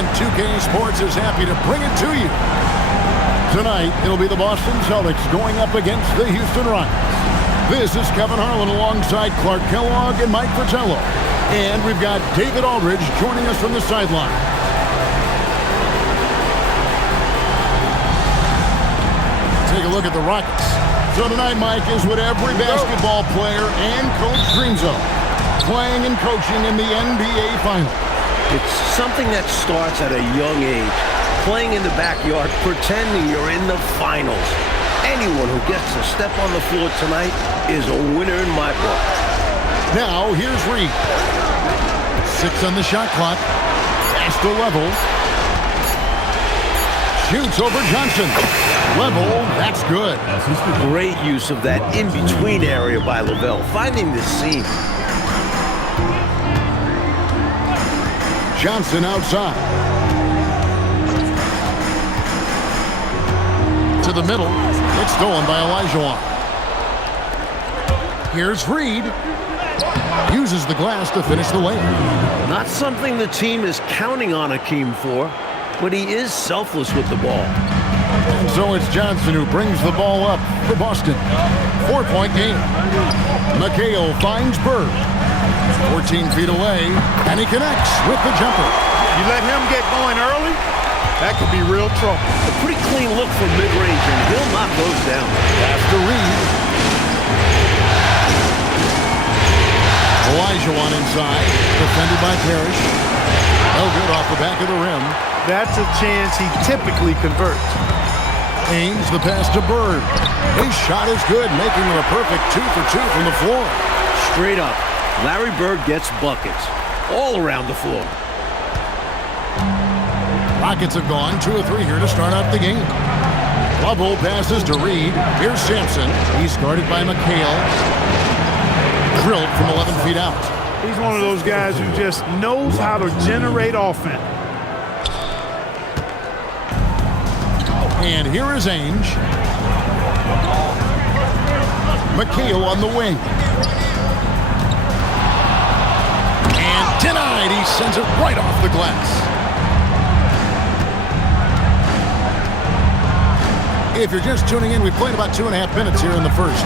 And 2K Sports is happy to bring it to you. Tonight, it'll be the Boston Celtics going up against the Houston Rockets. This is Kevin Harlan alongside Clark Kellogg and Mike Fratello. And we've got David Aldridge joining us from the sideline. Take a look at the Rockets. So tonight, Mike, is what every basketball player and coach dreams of. Playing and coaching in the NBA Finals. It's something that starts at a young age. Playing in the backyard, pretending you're in the finals. Anyone who gets to step on the floor tonight is a winner in my book. Now, here's Reed. 6 on the shot clock. Pass to level. Shoots over Johnson. Level, that's good. Great use of that in-between area by Lavelle, finding the seam. Johnson outside. To the middle. It's stolen by Olajuwon. Here's Reed. Uses the glass to finish the layup. Not something the team is counting on Hakeem for, but he is selfless with the ball. And so it's Johnson who brings the ball up for Boston. 4-point game. McHale finds Bird. 14 feet away, and he connects with the jumper. You let him get going early, that could be real trouble. A pretty clean look from mid-range, and he'll knock those down. After Reed. Olajuwon inside, defended by Parrish. No good off the back of the rim. That's a chance he typically converts. Haynes, the pass to Bird. His shot is good, making him a perfect 2 for 2 from the floor. Straight up, Larry Bird gets buckets all around the floor. Rockets have gone 2 of 3 here to start out the game. Lovell passes to Reed. Here's Sampson. He's guarded by McHale. Drilled from 11 feet out. He's one of those guys who just knows how to generate offense. And here is Ainge. McHale on the wing. And denied. He sends it right off the glass. If you're just tuning in, we've played about 2.5 minutes here in the first.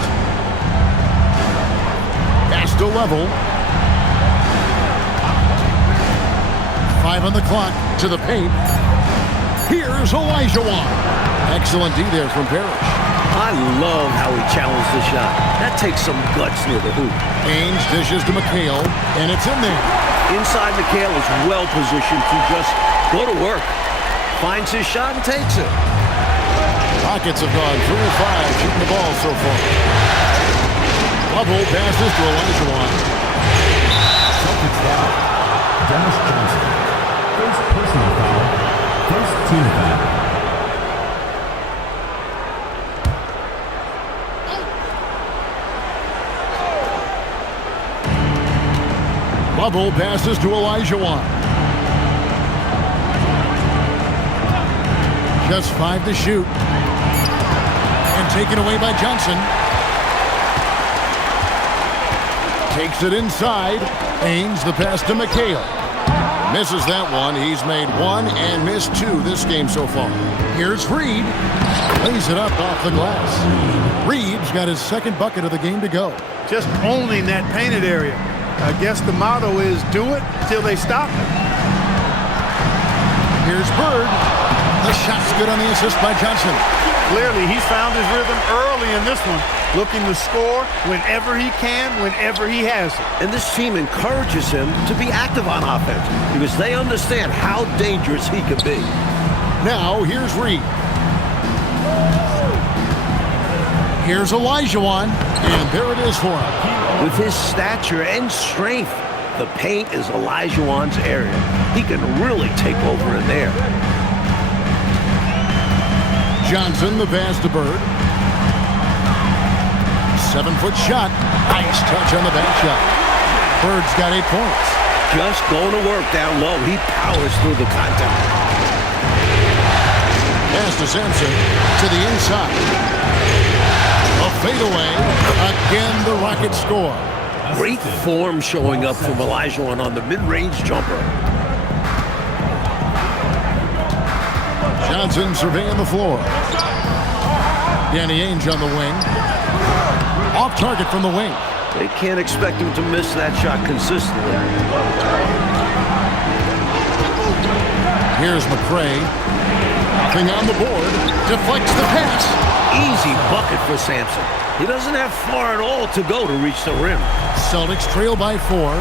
Pass to level. 5 on the clock to the paint. Here's Olajuwon. Excellent D there from Parrish. I love how he challenged the shot. That takes some guts near the hoop. Ainge dishes to McHale, and it's in there. Inside, McHale is well positioned to just go to work. Finds his shot and takes it. Rockets have gone 3 of 5 shooting the ball so far. Lovell passes to Olajuwon. Celtics foul. Dennis Johnson. First personal foul. First team foul. Lovell passes to Olajuwon. Just 5 to shoot. And taken away by Johnson. Takes it inside. Ainge the pass to McHale. Misses that one. He's made 1 and missed 2 this game so far. Here's Reed. Lays it up off the glass. Reed's got his second bucket of the game to go. Just owning that painted area. I guess the motto is do it till they stop it. Here's Bird. The shot's good on the assist by Johnson. Clearly, he's found his rhythm early in this one, looking to score whenever he can, whenever he has it. And this team encourages him to be active on offense because they understand how dangerous he can be. Now, here's Reed. Here's Olajuwon, and there it is for him. With his stature and strength, the paint is Olajuwon's area. He can really take over in there. Johnson, the pass to Bird. 7-foot shot. Nice touch on the back shot. Bird's got 8 points. Just going to work down low. He powers through the contact. Pass to Sampson to the inside. A fadeaway. Again, the Rockets score. Great form showing up from Olajuwon on the mid-range jumper. Johnson surveying the floor. Danny Ainge on the wing. Off target from the wing. They can't expect him to miss that shot consistently. Here's McRae. Nothing on the board. Deflects the pass. Easy bucket for Sampson. He doesn't have far at all to go to reach the rim. Celtics trail by 4.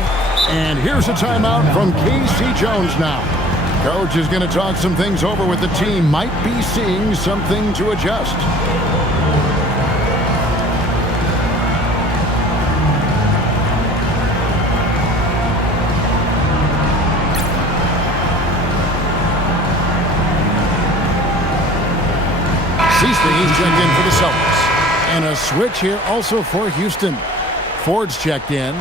And here's a timeout from K.C. Jones now. Coach is going to talk some things over with the team. Might be seeing something to adjust. He's checked in for the Celtics. And a switch here also for Houston. Ford's checked in.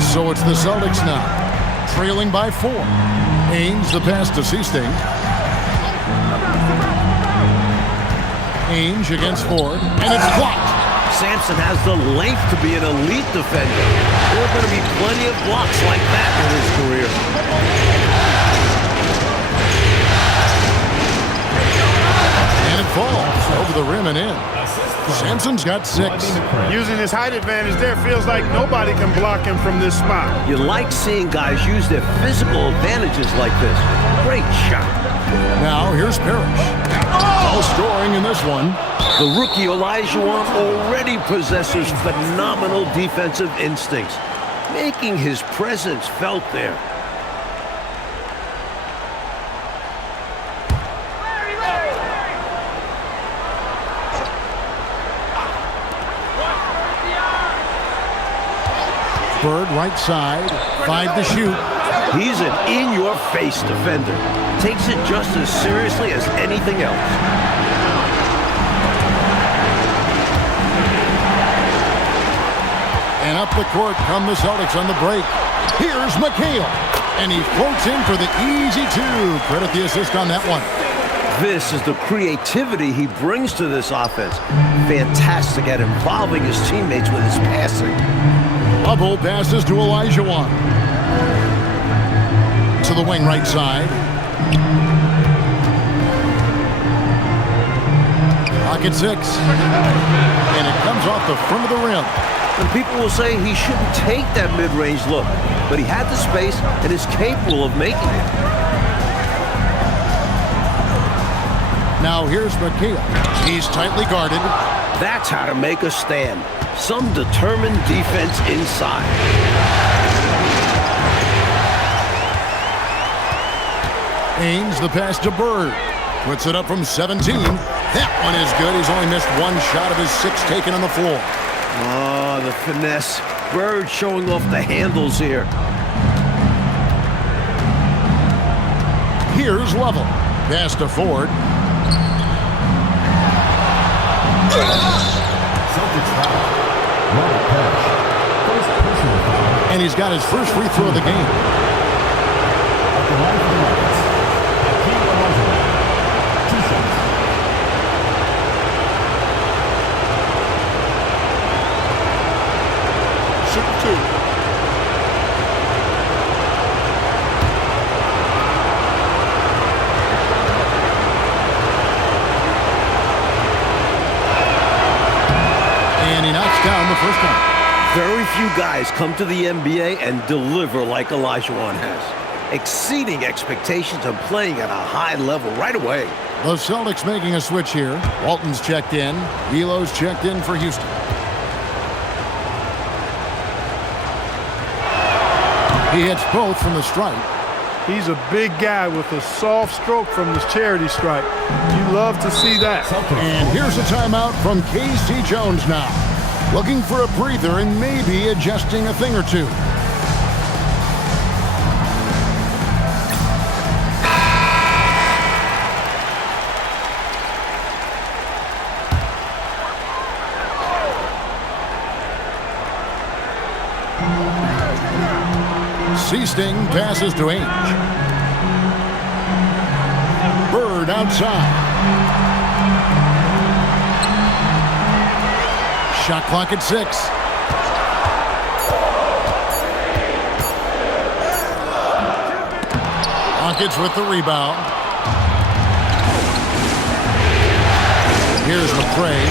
So it's the Celtics now, trailing by 4. Ainge, the pass to Seasting. Ainge against Ford, and it's blocked. Sampson has the length to be an elite defender. There are going to be plenty of blocks like that in his career. And it falls over the rim and in. Sampson's got 6. Using his height advantage there, feels like nobody can block him from this spot. You like seeing guys use their physical advantages like this. Great shot. Now here's Parrish. All scoring in this one. The rookie Olajuwon already possesses phenomenal defensive instincts, making his presence felt there. Bird right side, 5 to shoot. He's an in-your-face defender. Takes it just as seriously as anything else. And up the court come the Celtics on the break. Here's McHale. And he floats in for the easy 2. Credit the assist on that one. This is the creativity he brings to this offense. Fantastic at involving his teammates with his passing. Bubble passes to Olajuwon. To the wing right side. Pocket 6. And it comes off the front of the rim. And people will say he shouldn't take that mid-range look, but he had the space and is capable of making it. Now here's McHale. He's tightly guarded. That's how to make a stand. Some determined defense inside. Ainge the pass to Bird. Puts it up from 17. That one is good. He's only missed 1 shot of his 6 taken on the floor. Oh, the finesse. Bird showing off the handles here. Here's Level. Pass to Ford. Celtics foul. Robert Parrish. First personal foul. And he's got his first free throw of the game. At the line for the Rockets. Hakeem Olajuwon. 2 shots. Shoot 2. And he knocks down the first one. Very few guys come to the NBA and deliver like Olajuwon has, exceeding expectations and playing at a high level right away. The Celtics making a switch here. Walton's checked in. Elo's checked in for Houston. He hits both from the stripe. He's a big guy with a soft stroke from his charity stripe. You love to see that. And here's a timeout from K.C. Jones now. Looking for a breather and maybe adjusting a thing or two. Seasting passes to Ainge. Bird outside. Shot clock at 6. Rockets with the rebound. Here's McCray.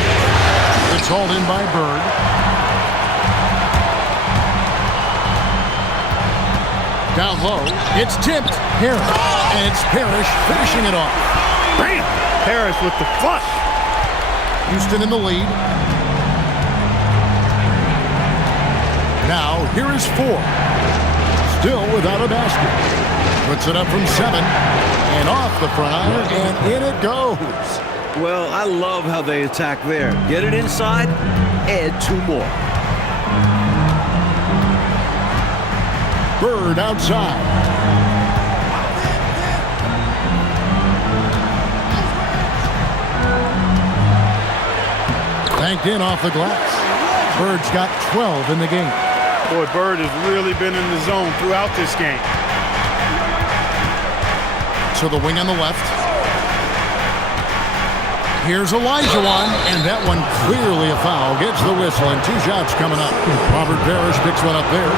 It's hauled in by Bird. Down low. It's tipped. Harris. And it's Parrish finishing it off. Bam! Harris with the flush. Houston in the lead. Now, here is 4. Still without a basket. Puts it up from 7. And off the front, and in it goes. Well, I love how they attack there. Get it inside, add 2 more. Bird outside. Banked in off the glass. Bird's got 12 in the game. Boy, Bird has really been in the zone throughout this game. To the wing on the left. Here's Olajuwon, and that one clearly a foul. Gets the whistle, and 2 shots coming up. Robert Parrish picks one up there.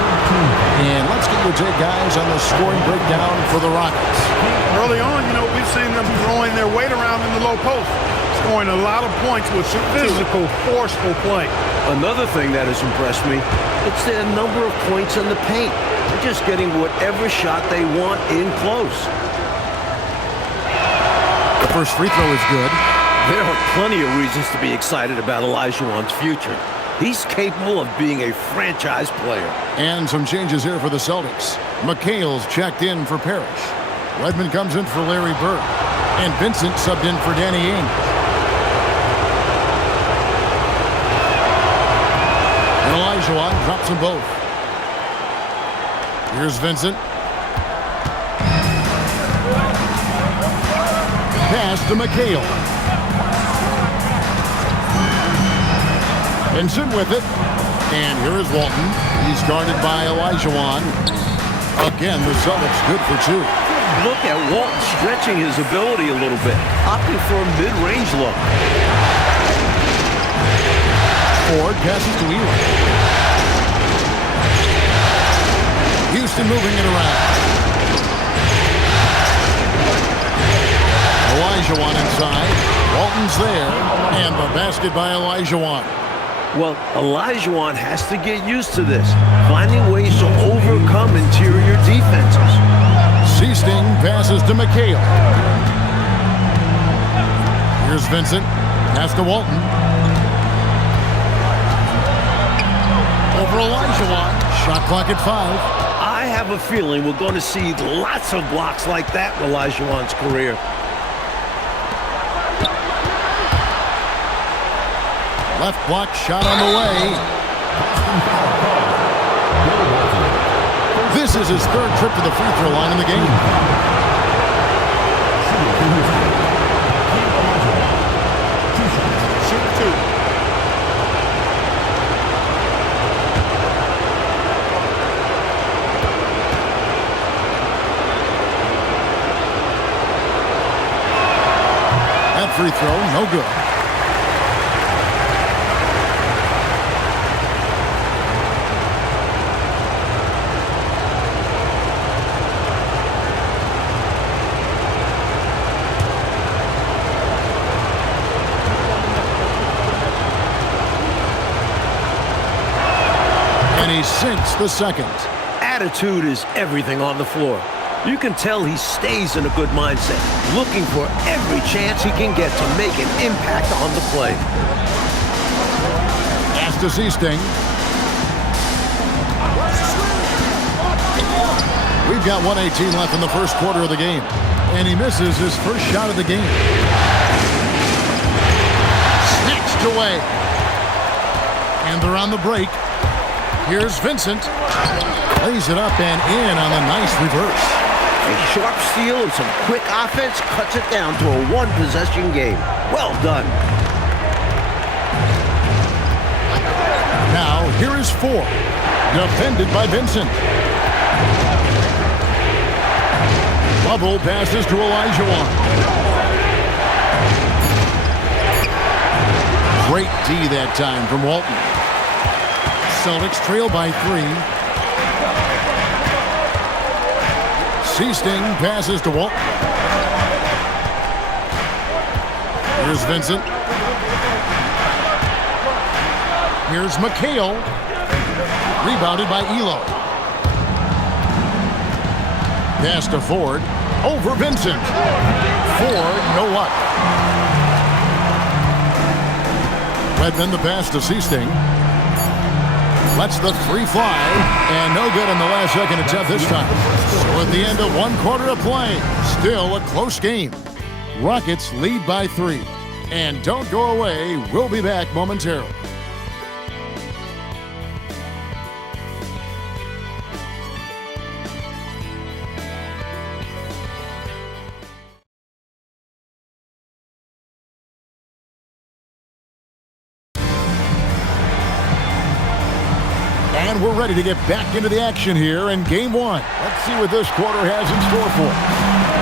And let's get your take, guys, on the scoring breakdown for the Rockets. Early on, we've seen them throwing their weight around in the low post, scoring a lot of points with physical, forceful play. Another thing that has impressed me, it's their number of points in the paint. They're just getting whatever shot they want in close. The first free throw is good. There are plenty of reasons to be excited about Olajuwon's future. He's capable of being a franchise player. And some changes here for the Celtics. McHale's checked in for Parrish. Redmond comes in for Larry Bird. And Vincent subbed in for Danny Ainge. And Olajuwon drops them both. Here's Vincent. Pass to McHale. Vincent with it. And here is Walton. He's guarded by Olajuwon. Again, the Celtics good for 2. Look at Walton stretching his ability a little bit, opting for a mid-range look. Ford passes to Ewing. Houston moving it around. Olajuwon inside. Walton's there. And the basket by Olajuwon. Well, Olajuwon has to get used to this, finding ways to overcome interior defenses. Seasting passes to McHale. Here's Vincent. Pass to Walton. Over Olajuwon. Shot clock at 5. I have a feeling we're going to see lots of blocks like that in Olajuwon's career. Left block shot on the way. This is his 3rd trip to the free throw line in the game. Shoot 2. That free throw, no good. He sinks the 2nd. Attitude is everything on the floor. You can tell he stays in a good mindset, looking for every chance he can get to make an impact on the play. Pass to Seasting. We've got 1:18 left in the first quarter of the game. And he misses his first shot of the game. Snatched away. And they're on the break. Here's Vincent. Lays it up and in on a nice reverse. A sharp steal and some quick offense cuts it down to a 1-possession game. Well done. Now, here is 4. Defended by Vincent. Bubble passes to Elijah. Great D that time from Walton. Celtics trail by 3. Seasting passes to Walton. Here's Vincent. Here's McHale. Rebounded by Elo. Pass to Ford. Over Vincent. Ford, no luck. Redmond the pass to Seasting. Lets the 3 fly. And no good on the last second attempt this time. So at the end of 1 quarter of play, still a close game. Rockets lead by 3. And don't go away. We'll be back momentarily. And we're ready to get back into the action here in Game 1. Let's see what this quarter has in store for us.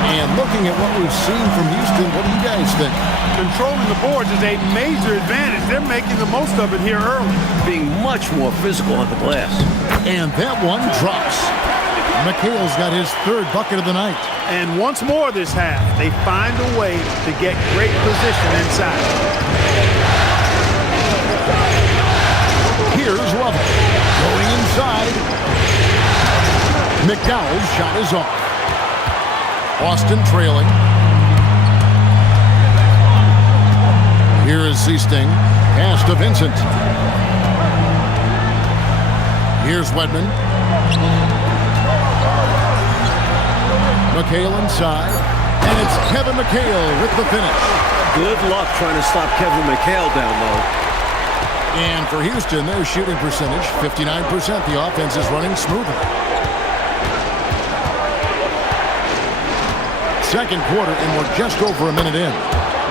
And looking at what we've seen from Houston, what do you guys think? Controlling the boards is a major advantage. They're making the most of it here early. Being much more physical on the glass. And that one drops. McHale's got his 3rd bucket of the night. And once more this half, they find a way to get great position inside. Here's Lovell. Going inside. McDowell's shot is off. Boston trailing. Here is Seasting. Pass to Vincent. Here's Wedman. McHale inside. And it's Kevin McHale with the finish. Good luck trying to stop Kevin McHale down low. And for Houston, their shooting percentage, 59%. The offense is running smoothly. Second quarter, and we're just over a minute in.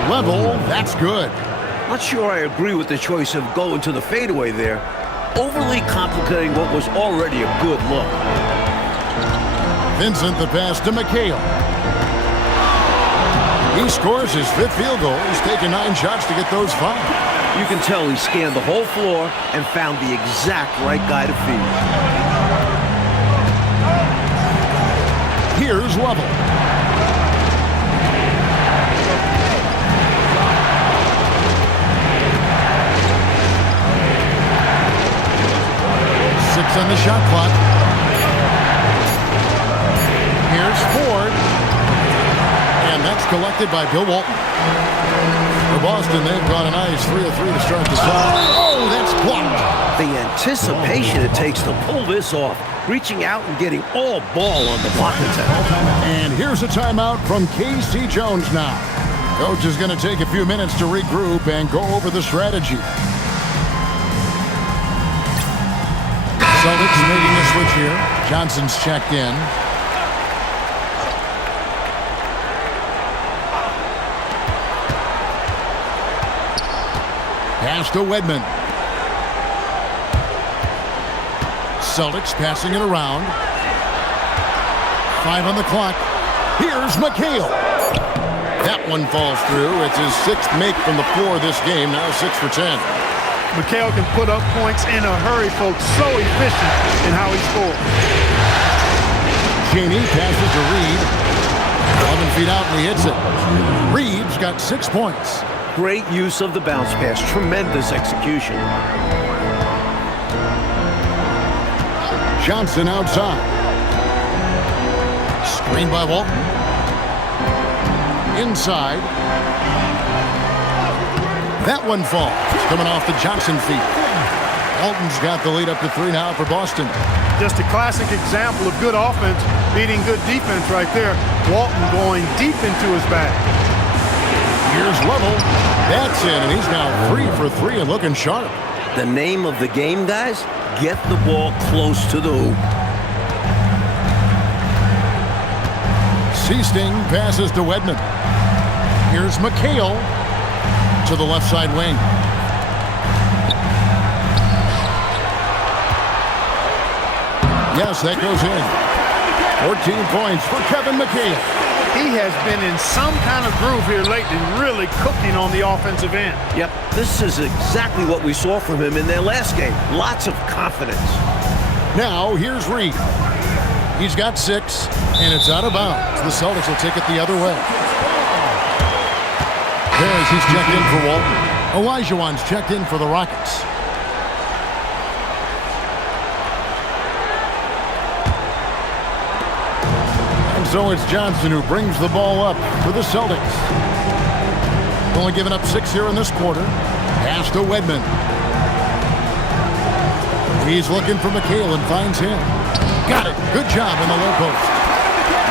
Level, that's good. Not sure I agree with the choice of going to the fadeaway there. Overly complicating what was already a good look. Vincent the pass to McHale. He scores his 5th field goal. He's taken 9 shots to get those 5. You can tell he scanned the whole floor and found the exact right guy to feed. Here's Lovell. On the shot clock. Here's Ford. And that's collected by Bill Walton. For Boston, they've got a nice 3 of 3 to start the shot. Oh, that's blocked. The anticipation it takes to pull this off, reaching out and getting all ball on the block attempt. And here's a timeout from K.C. Jones now. Coach is going to take a few minutes to regroup and go over the strategy. Celtics making a switch here. Johnson's checked in. Pass to Wedman. Celtics passing it around. 5 on the clock. Here's McHale. That one falls through. It's his 6th make from the floor this game. Now 6 for 10. McHale can put up points in a hurry, folks. So efficient in how he scores. Cheney passes to Reed. 11 feet out and he hits it. Reed's got 6 points. Great use of the bounce pass. Tremendous execution. Johnson outside. Screen by Walton. Inside. That one falls. Coming off the Johnson feet. Walton's got the lead up to 3 now for Boston. Just a classic example of good offense beating good defense right there. Walton going deep into his bag. Here's Lovell. That's in, and he's now 3 for 3 and looking sharp. The name of the game, guys, get the ball close to the hoop. Seasting passes to Wedman. Here's McHale to the left side wing. Yes, that goes in. 14 points for Kevin McHale. He has been in some kind of groove here lately, really cooking on the offensive end. Yep, this is exactly what we saw from him in their last game. Lots of confidence. Now, here's Reed. He's got 6, and it's out of bounds. The Celtics will take it the other way. There's he's checked in for Walton. Olajuwon's checked in for the Rockets. And so it's Johnson who brings the ball up for the Celtics. Only giving up 6 here in this quarter. Pass to Wedman. He's looking for McHale and finds him. Got it. Good job in the low post.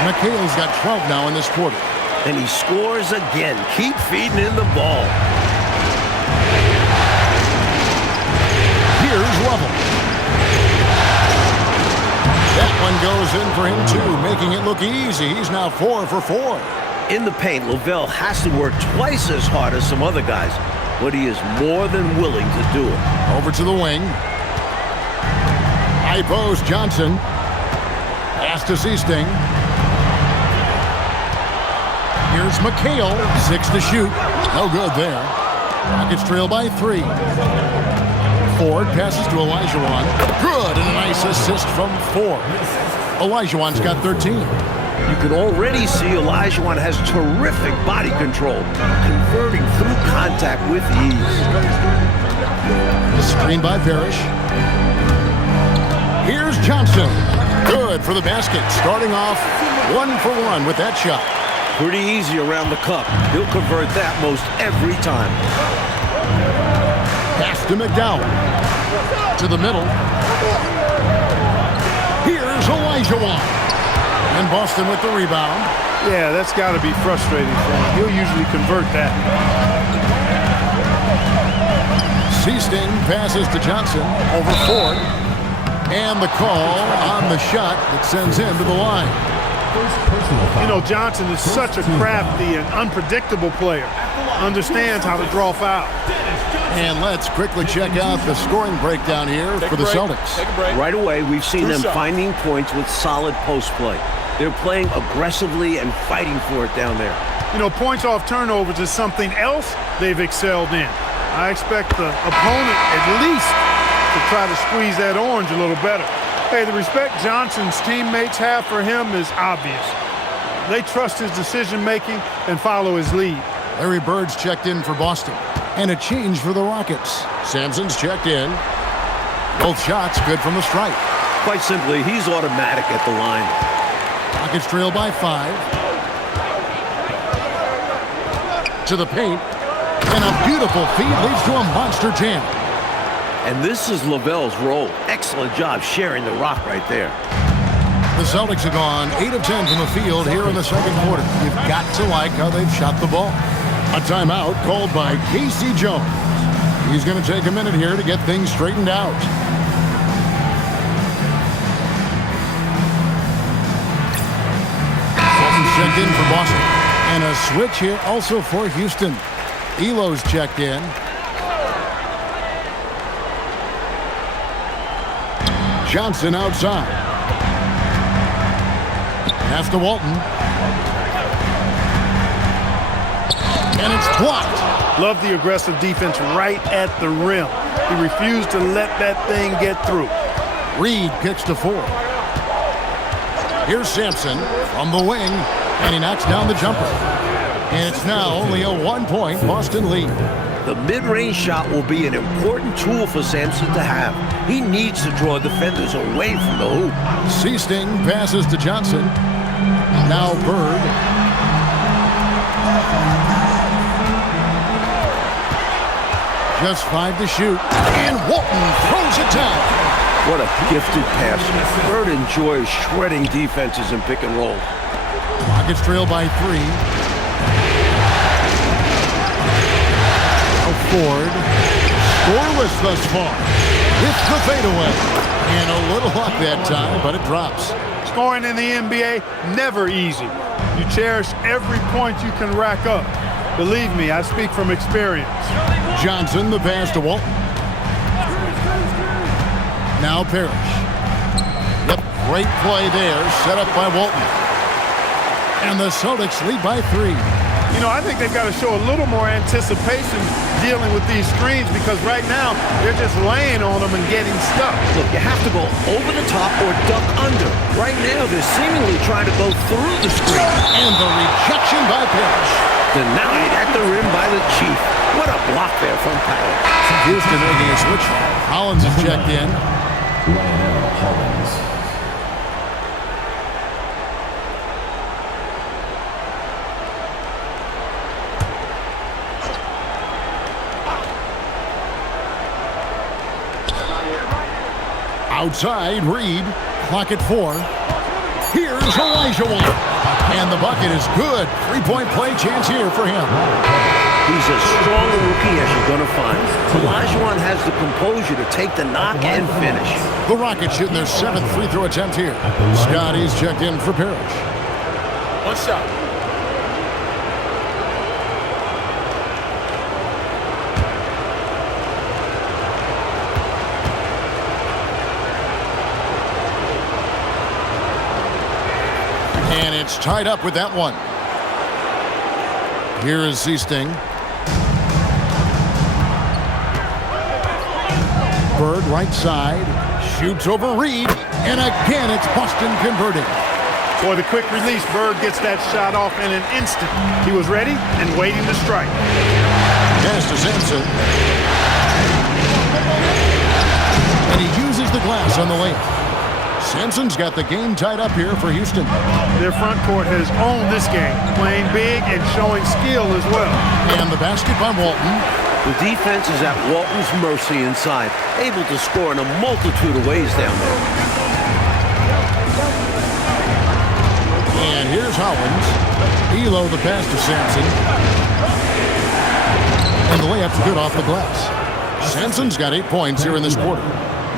McHale's got 12 now in this quarter. And he scores again. Keep feeding in the ball. Here's Lovell. That one goes in for him too, making it look easy. He's now 4 for 4. In the paint, Lovell has to work twice as hard as some other guys, but he is more than willing to do it. Over to the wing. High post, Johnson. Pass to Seasting. Here's McHale, 6 to shoot. No good there. Rockets trail by 3. Ford passes to Olajuwon. Good, and a nice assist from Ford. Olajuwon's got 13. You can already see Olajuwon has terrific body control, converting through contact with ease. The screen by Parrish. Here's Johnson. Good for the basket. Starting off 1 for 1 with that shot. Pretty easy around the cup. He'll convert that most every time. Pass to McDowell. To the middle. Here's Olajuwon. And Boston with the rebound. Yeah, that's got to be frustrating for him. He'll usually convert that. Seasting passes to Johnson over Ford. And the call on the shot that sends him to the line. You know, Johnson is such a crafty and unpredictable player. Understands how to draw foul. And let's quickly check out the scoring breakdown here for the Celtics. Right away, we've seen them finding points with solid post play. They're playing aggressively and fighting for it down there. You know, points off turnovers is something else they've excelled in. I expect the opponent at least to try to squeeze that orange a little better. Hey, the respect Johnson's teammates have for him is obvious. They trust his decision-making and follow his lead. Larry Bird's checked in for Boston. And a change for the Rockets. Sampson's checked in. Both shots good from the stripe. Quite simply, he's automatic at the line. Rockets trail by 5. To the paint. And a beautiful feed leads to a monster jam. And this is Lovell's role. Excellent job sharing the rock right there. The Celtics have gone 8 of 10 from the field here in the second quarter. You've got to like how they've shot the ball. A timeout called by Casey Jones. He's going to take a minute here to get things straightened out. Fulton's checked in for Boston. And a switch here also for Houston. Elo's checked in. Johnson outside. Pass to Walton. And it's blocked. Love the aggressive defense right at the rim. He refused to let that thing get through. Reed kicks to 4. Here's Sampson from the wing, and he knocks down the jumper. And it's now only a 1-point Boston lead. The mid-range shot will be an important tool for Sampson to have. He needs to draw defenders away from the hoop. Seasting passes to Johnson. Now Bird. Just 5 to shoot. And Walton throws it down. What a gifted passer. Bird enjoys shredding defenses in pick and roll. Rockets trail by 3. Ford. Scoreless thus far. It's the fadeaway. And a little luck that time, but it drops. Scoring in the NBA, never easy. You cherish every point you can rack up. Believe me, I speak from experience. Johnson, the pass to Walton. Now Parrish. Yep, Great play there, set up by Walton. And the Celtics lead by 3. You know, I think they've got to show a little more anticipation dealing with these screens because right now they're just laying on them and getting stuck. Look, you have to go over the top or duck under. Right now, they're seemingly trying to go through the screen. And the rejection by Parrish. Denied at the rim by the Chief. What a block there from Powell. Houston making a switch. Hollins is checked in. Lionel Hollins. Outside, Reed. Clock at 4. Here's Olajuwon. And the bucket is good. 3-point play chance here for him. He's as strong a rookie as you're going to find. Olajuwon has the composure to take the knock and finish. The Rockets shooting their 7th free throw attempt here. Scotty's checked in for Parrish. One shot. And it's tied up with that one. Here is Seasting. Bird right side. Shoots over Reed. And again, it's Boston converting. Boy, the quick release, Bird gets that shot off in an instant. He was ready and waiting to strike. Pass to Sampson. And he uses the glass on the layup. Sampson's got the game tied up here for Houston. Their front court has owned this game, playing big and showing skill as well. And the basket by Walton. The defense is at Walton's mercy inside, able to score in a multitude of ways down there. And here's Hollins. Elo the pass to Sampson. And the layup's good off the glass. Sampson's got 8 points here in this quarter.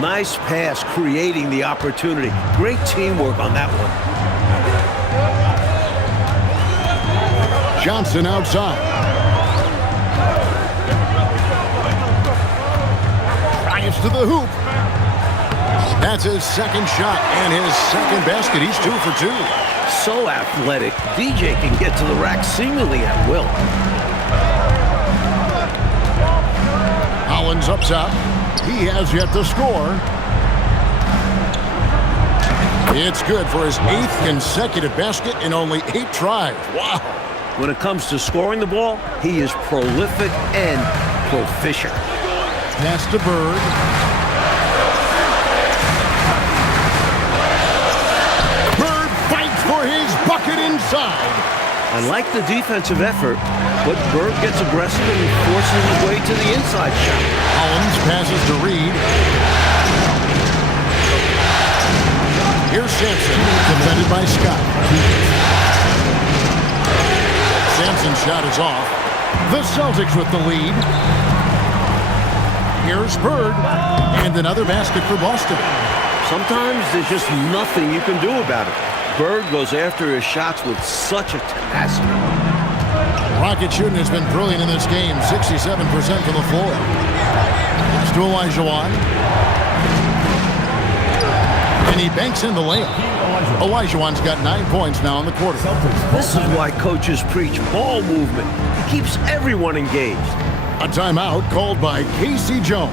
Nice pass, creating the opportunity. Great teamwork on that one. Johnson outside. Drives to the hoop. That's his second shot and his second basket. He's 2 for 2. So athletic, DJ can get to the rack seemingly at will. Hollins up top. He has yet to score. It's good for his 8th consecutive basket in only 8 tries. Wow. When it comes to scoring the ball, he is prolific and proficient. Pass to Bird. Bird fights for his bucket inside. I like the defensive effort, but Bird gets aggressive and forces his way to the inside shot. Hollins passes to Reed. Here's Sampson, defended by Scott. Sampson's shot is off. The Celtics with the lead. Here's Bird, and another basket for Boston. Sometimes there's just nothing you can do about it. Bird goes after his shots with such a tenacity. Rocket shooting has been brilliant in this game, 67% from the floor. It's to Olajuwon. And he banks in the layup. Olajuwon's got 9 points now in the quarter. This is why coaches preach ball movement. It keeps everyone engaged. A timeout called by Casey Jones.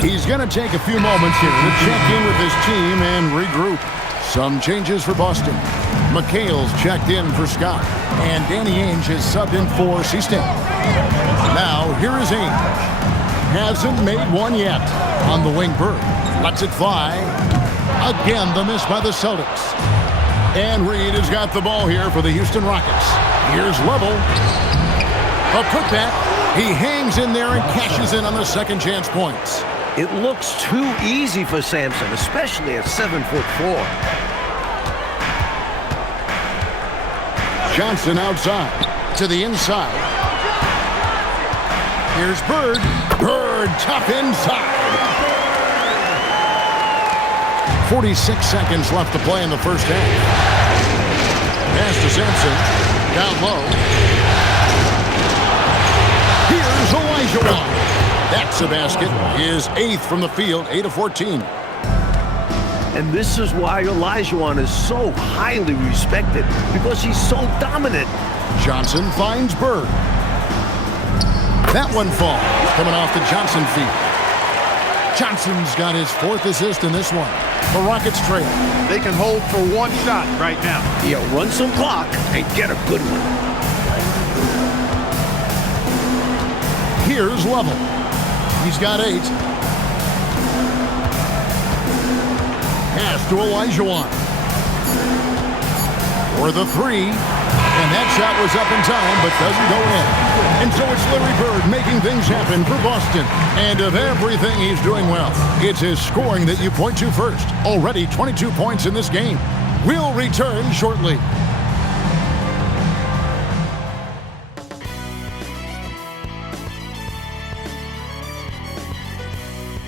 He's going to take a few moments here to check in with his team and regroup. Some changes for Boston. McHale's checked in for Scott. And Danny Ainge has subbed in for Seasting. Now, here is Ainge. Hasn't made one yet on the wing. Bird lets it fly. Again, the miss by the Celtics. And Reed has got the ball here for the Houston Rockets. Here's Level. A putback. He hangs in there and cashes in on the second chance points. It looks too easy for Sampson, especially at 7'4". Johnson outside to the inside. Here's Bird. Bird tough inside. 46 seconds left to play in the first half. Pass to Sampson. Down low. Here's Olajuwon. That's a basket. His 8th from the field, 8 of 14. And this is why Olajuwon is so highly respected, because he's so dominant. Johnson finds Bird. That one falls, coming off the Johnson feet. Johnson's got his 4th assist in this one. The Rockets trail. They can hold for one shot right now. Yeah, run some clock and get a good one. Here's Lovell. He's got 8. Pass to Olajuwon. For the 3. And that shot was up in time, but doesn't go in. And so it's Larry Bird making things happen for Boston. And of everything he's doing well, it's his scoring that you point to first. Already 22 points in this game. We'll return shortly.